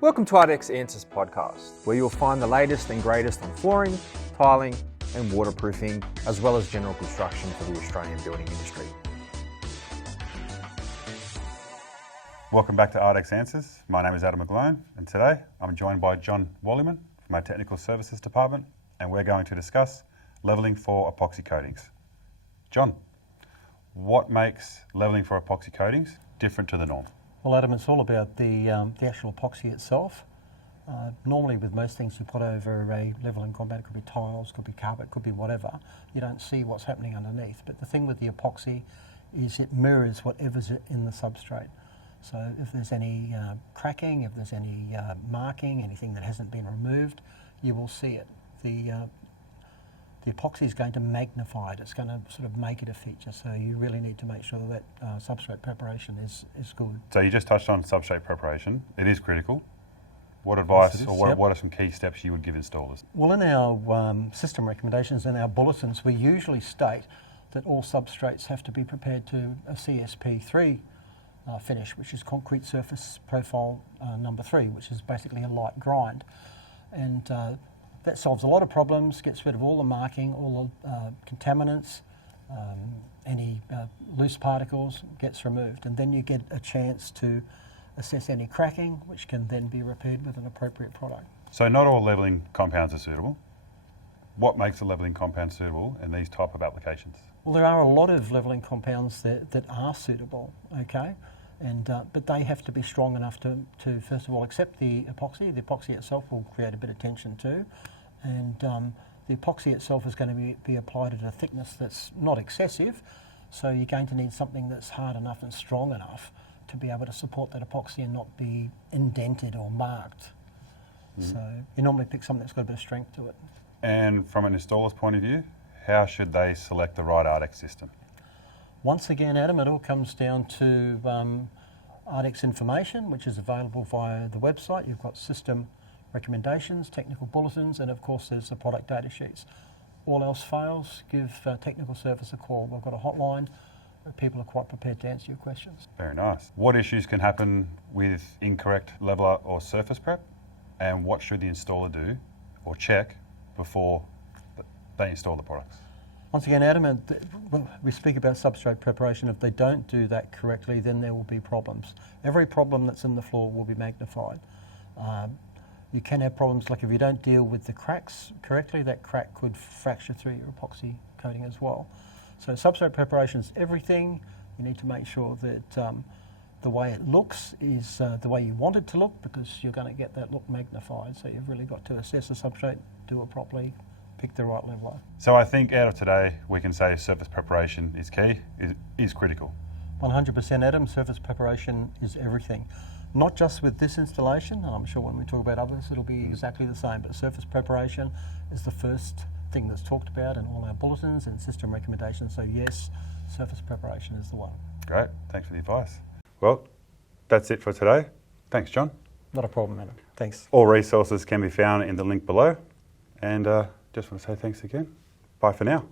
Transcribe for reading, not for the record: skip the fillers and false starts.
Welcome to ARDEX Answers podcast, where you'll find the latest and greatest on flooring, tiling and waterproofing, as well as general construction for the Australian building industry. Welcome back to ARDEX Answers. My name is Adam McGlone, and today I'm joined by John Werlemann from our Technical Services Department, and we're going to discuss levelling for epoxy coatings. John, what makes levelling for epoxy coatings different to the norm? Well, Adam, it's all about the actual epoxy itself. Normally with most things we put over a levelling compound, it could be tiles, could be carpet, could be whatever, you don't see what's happening underneath. But the thing with the epoxy is it mirrors whatever's in the substrate. So if there's any cracking, if there's any marking, anything that hasn't been removed, you will see it. The epoxy is going to magnify it. It's going to sort of make it a feature. So you really need to make sure that substrate preparation is good. So you just touched on substrate preparation. It is critical. What advice what are some key steps you would give installers? Well, in our system recommendations and our bulletins, we usually state that all substrates have to be prepared to a CSP3 finish, which is concrete surface profile number 3, which is basically a light grind. And that solves a lot of problems, gets rid of all the marking, all the contaminants, any loose particles gets removed. And then you get a chance to assess any cracking, which can then be repaired with an appropriate product. So not all levelling compounds are suitable. What makes a levelling compound suitable in these type of applications? Well, there are a lot of levelling compounds that are suitable, okay? And but they have to be strong enough to first of all accept the epoxy. The epoxy itself will create a bit of tension too. And the epoxy itself is going to be applied at a thickness that's not excessive. So you're going to need something that's hard enough and strong enough to be able to support that epoxy and not be indented or marked. So you normally pick something that's got a bit of strength to it. And from an installer's point of view, how should they select the right ARDEX system? Once again, Adam, it all comes down to ARDEX information, which is available via the website. You've got system recommendations, technical bulletins, and of course there's the product data sheets. All else fails, give technical service a call. We've got a hotline. People are quite prepared to answer your questions. Very nice. What issues can happen with incorrect leveller or surface prep, and what should the installer do or check before they install the products? Once again, Adam, when we speak about substrate preparation, if they don't do that correctly, then there will be problems. Every problem that's in the floor will be magnified. You can have problems like if you don't deal with the cracks correctly, that crack could fracture through your epoxy coating as well. So substrate preparation is everything. You need to make sure that the way it looks is the way you want it to look, because you're going to get that look magnified. So you've really got to assess the substrate, do it properly, pick the right leveller. So I think out of today, we can say surface preparation is key, is critical. 100% Adam, surface preparation is everything. Not just with this installation, and I'm sure when we talk about others it'll be exactly the same, but surface preparation is the first thing that's talked about in all our bulletins and system recommendations. So yes, surface preparation is the one. Great, thanks for the advice. Well, that's it for today. Thanks, John. Not a problem, Adam. Thanks. All resources can be found in the link below, and just want to say thanks again. Bye for now.